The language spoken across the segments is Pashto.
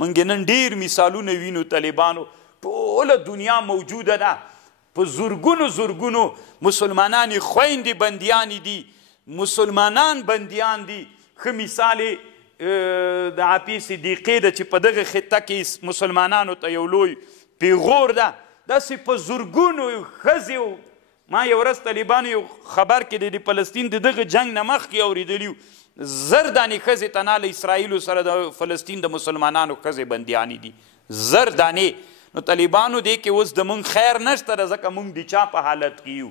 موږ نن ډېر مثالونه وینو طالبانو ټوله دنیا موجوده ده په زرګونو مسلمانان خویندې بندیانې دي مسلمانان بندیان دي ښه مثال د عافیې صدیقې ده چې په دغه خطه کې مسلمانانو ته یو لوی پیغور ده داسې په زرګونو ښځې ما یو ورځ طالبانو یو خبر کې د فلسطین د دغه جنګ نه مخکې اورېدلي وو زر دانې ښځې تنها له اسرائیلو سره د فلسطین د مسلمانانو ښځې بندیانې دي زر دانې نو طالبانو دې کې اوس د مونږ خیر نشته ده ځکه مونږ د چا په حالت کې یو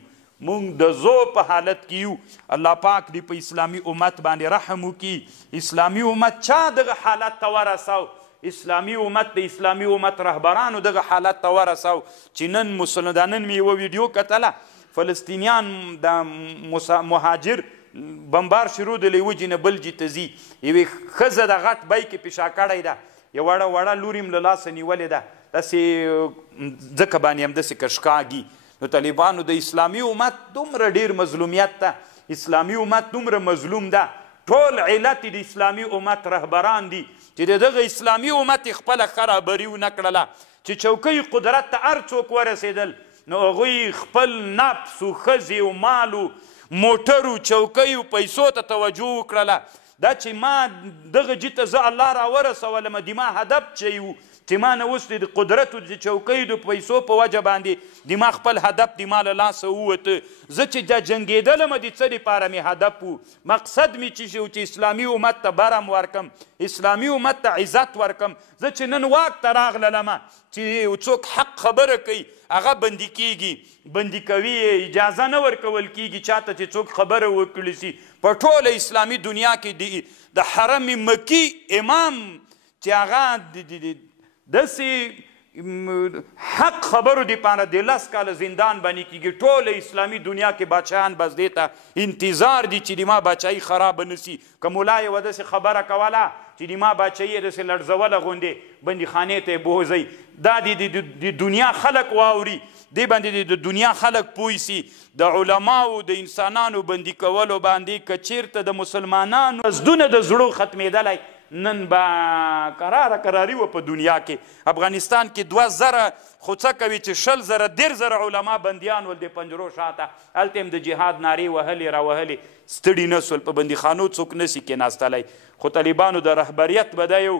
مونږ د زو په حالت کې یو الله پاک دې په اسلامي امت باندې رحم وکړي اسلامي امت چا دغه حالت ته ورساو اسلامي امت د اسلامي امت رهبرانو دغه حالت ته ورساو چې نن مسلمانان مې یوه ویډیو کتله فلسطینیان د مهاجر بمبار شروع د لیوجې نه بل جې ته ځي یوې ښځه د غټ بیک کې پیشا کړی ده یو وړه لور یې له لاسه نیولې ده داسې ځکه باندې همداسې کشکاږي نو طالبانو د اسلامي امت دومره ډیر مظلومیت ده اسلامي امت دومره مظلوم ده ټول علت د اسلامي امت رهبران دي چې د دغه اسلامي امت خپله ښه رهبري ونه کړله چې چوکۍ قدرت ته هر څوک ورسېدل نو هغوی خپل نفس و ښځې و مال و موټرو چوکیو پیسو ته توجه وکړله دا چې ما دغه جې ته زه الله راورسولم د ما هدف چې و چې ما نه اوس د قدرتو د چوکیو د پیسو په وجه باندې د ما خپل هدف د ما له لاسه ووته زه چې دا جنګېدلم د څه دپاره مې هدف و مقصد مې چې اسلامي امت ته برم ورکم اسلامي امت ته عزت ورکم زه چې نن واک ته راغللمه چې څوک حق خبره کوي هغه بندي کیږي بندي کوي اجازه نه ورکول کیږي چاته چې څوک خبره وکړي سي په ټوله اسلامي دنیا کې د حرم مکی امام چې هغه داسې حق خبرو دپاره د 10 کاله زندان باندې کیږي ټوله اسلامي دنیا کې بادشاهان بس دې ته انتظار دي چې د ما بادشاهي خرابه نه سي که ملا یوه داسې خبره کوله چې د ما بادشاهي یې داسې لړزوله غوندې بندیخانې ته یې بوځئ دا د دنیا خلک واوري دې باندې د دنیا خلک پوه سي د علماو د انسانانو بندي کولو باندې که چیرته د مسلمانانو قصدونه د زړو ختمېدلی نن به قراري وه په دنیا کې افغانستان کې 2000 خو څه کوي چې 100,000 علما بندیان ول د پنجرو شاته هلته هم د جهاد نارې وهلې راوهلې ستړي نه سول په بندیخانو څوک نسي کېناستلی خو طالبانو د رهبریت به دا یو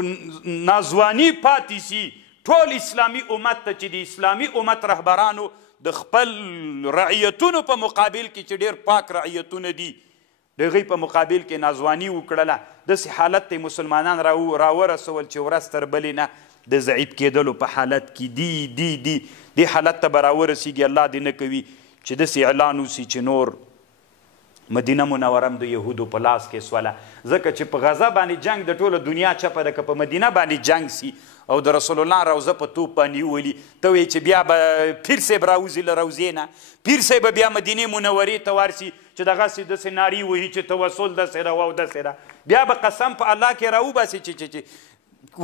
نازواني پاتې سي ټول اسلامي امت ته چې د اسلامي امت رهبرانو د خپل رعیتونو په مقابل کې چې ډېر پاک رعیتونه دي د هغوی په مقابل کې نازواني وکړله داسې حالت ته مسلمانان راورسول چې ورځ تر بلې نه د ضعیف کېدلو په حالت کې دي دې حالت ته به راورسېږي الله دې نه کوي چې داسې اعلان وسي چې نور مدینه منوره هم د یهودو په لاس کې سوله ځکه چې په غزه باندې جنگ د ټوله دنیا چپه ده که په مدینه باندې جنگ سي او د رسول الله روضه په توپ باندې وولي ته وایې چې بیا به پیر صاحب راوځي له روضې نه پیر صاحب بیا مدینې منورې ته ورسي چې دغسې داسې نارې وهي چې توسل داسې ده او داسې ده بیا به قسم په الله کې راوباسي چې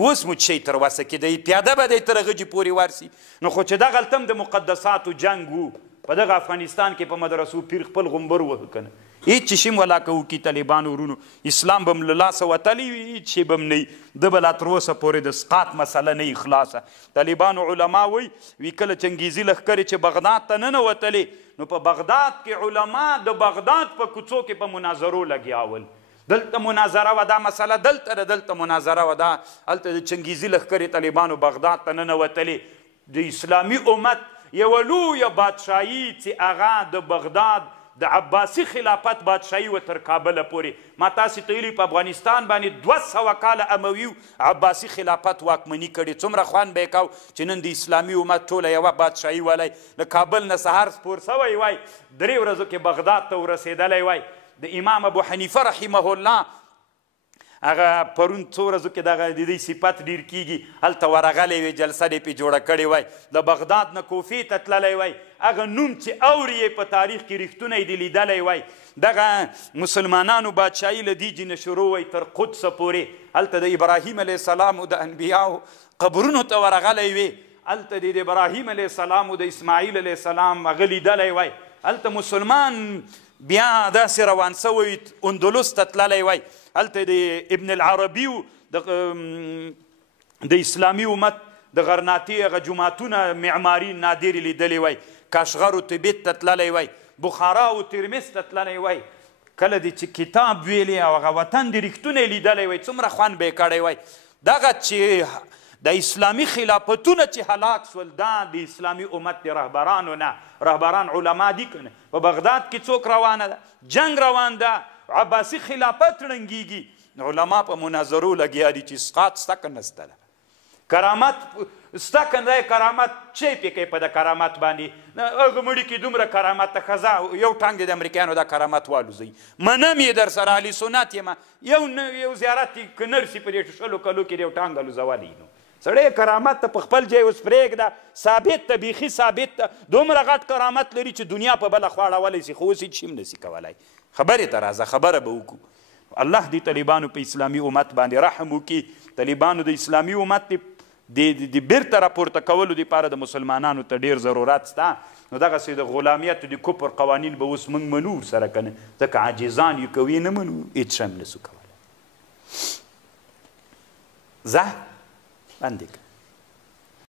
اوس مو شی تر وسه کېدی پیاده به دی تر هغه جې پورې ورسي نو خو چې دغلته هم د مقدساتو جنګ و په دغه افغانستان کې په مدرسو پیر خپل غومبر وهه که نه هېڅ شي هم ولاکه وکړي طالبانو ورونو اسلام به م له لاسه وتلی وي هېڅ شی به م نه وي ده به لا تر اوسه پورې د اسقاط مسله نه وي خلاصه طالبانو علما وایي کله چنګیزي لښکرې چې بغداد ته ننوتلې نو په بغداد کې علما د بغداد په کوڅو کې په مناظرو لګیا ول دلته مناظره وه دا مسله دلته مناظره وه دا هلته د چنګیزي لښکرې طالبانو بغداد ته ننوتلې د اسلامي امت یوه لویه بادشاهي چې هغه د بغداد د عباسي خلافت بادشاهي و تر کابله پورې ما تاسې ته ویلي په افغانستان باندې 200 کاله اموي عباسي خلافت واکمني کړې څومره خوند به یې کو چې نن د اسلامي امت ټوله یوه بادشاهي ولی له کابل نه سهار سپور سوی وای 3 ورځو کې بغداد ته ورسېدلی وای د امام ابو حنیفه رحمه الله هغه پرون څو ورځو کې دغه د دې صفت ډېر کېږي هلته ورغلی وی جلسه دې پې جوړه کړې وای د بغداد نه کوفې ته تللی وای هغه نوم چې اوري یې په تاریخ کې رښتونه یې دې لیدلی وای دغه مسلمانانو بادشاهي له دې جې نه شروع وای تر قدس پورې هلته د ابراهیم علیه السلام او د انبیاو قبرونو ته ورغلی وی هلته د ابراهیم علیه السلام او د اسماعیل علیه السلام هغه لیدلی وای هلته مسلمان بیا داسې روان سوی اندلس ته تللی وای هلته د ابن العربي د اسلامي امت د غرناطي هغه جوماتونه معماري نادرې لیدلې وای کاشغر و طبیت ته تللی وای بخارا و ترمز ته تللی وای کله دې چې کتاب ویلی او هغه وطن د ریښتونه یې لیدلی وای څومره خوند به یې کړی وای دغه چې د اسلامي خلافتونه چې هلاک سول دا د اسلامي امت د رهبرانو نه رهبران علما دي که نه په بغداد کې څوک روانه ده جنگ روان ده عباسي خلافت ړنګېږي علما په مناظرو لګیا دي چې اسقاط سته که نسته ده کرامت ستا که نه کرامت چی پې کوي په د کرامت باندې هغه مړي کې دومره کرامت ته ښځه یو ټانګ دی د امریکایانو دا کرامت والوځوي منم یې در سره اهلي سنت یم یو زیارت که نرسي په دې 20 کلو کې د یو ټانګ الوځولی نو سړی کرامت ته په خپل ځای اوس پرېږده ثابت ته بیخي ثابت ته دومره غټ کرامت لري چې دنیا په بله خوا اړولی شي خو اوس هېڅ شي هم نسي کولی خبرې ته راځه خبره به وکړو الله دې طالبانو په اسلامي امت باندې رحم وکړي طالبانو د اسلامي امت د بیرته راپورته کولو دپاره د مسلمانانو ته ډېر ضرورت شته نو دغسې د غلامیت د کفر قوانین به اوس موږ منو ورسره که نه ځکه عاجزان یو که ویې نه منو هېڅ شی هم نسو کولی ځه بندې کړه